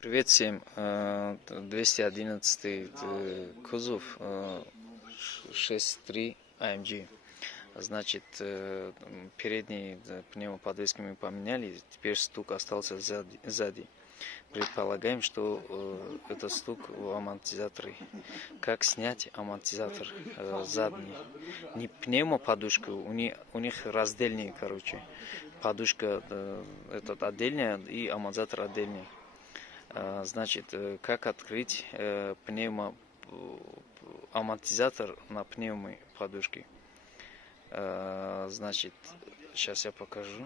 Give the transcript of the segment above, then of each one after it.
Привет всем. 211 кузов 6.3 AMG. Значит, передние пневмоподвески мы поменяли, теперь стук остался сзади. Предполагаем, что это стук в амортизаторе. Как снять амортизатор задний? Не пневмоподушка, у них раздельные, короче. Подушка этот отдельная и амортизатор отдельный. Значит, как открыть амортизатор на пневмоподушке? Значит, сейчас я покажу.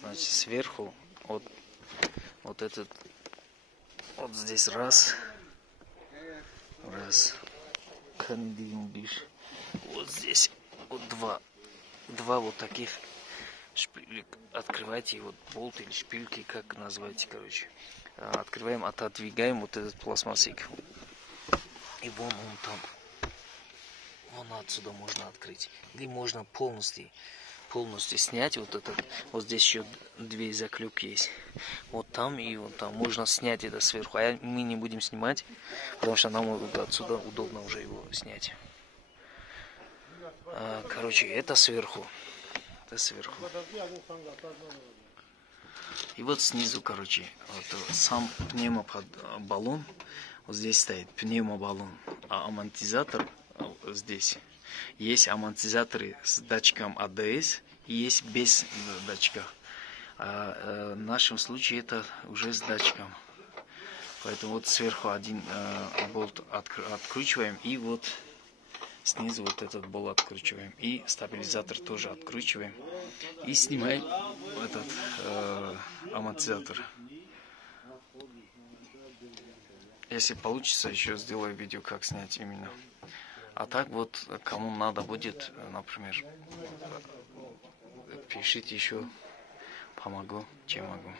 Значит, сверху вот этот, вот здесь раз, вот здесь вот два вот таких шпилек. Открывайте вот болт или шпильки, как называете, короче. Открываем, отодвигаем вот этот пластмассик. И вон он там. Вон отсюда можно открыть. Или можно полностью снять вот этот. Вот здесь еще две заклепки есть. Вот там и вот там. Можно снять это сверху. Мы не будем снимать, потому что нам отсюда удобно уже его снять. Короче, это сверху. И вот снизу, короче, вот сам пневмобаллон. Вот здесь стоит пневмобаллон. А амортизатор здесь. Есть амортизаторы с датчиком АДС и есть без датчика. В нашем случае это уже с датчиком. Поэтому вот сверху один болт откручиваем, и вот снизу вот этот болт откручиваем. И стабилизатор тоже откручиваем. И снимаем этот амортизатор. Если получится, еще сделаю видео, как снять именно. А так вот, кому надо будет, например, пишите еще, помогу, чем могу.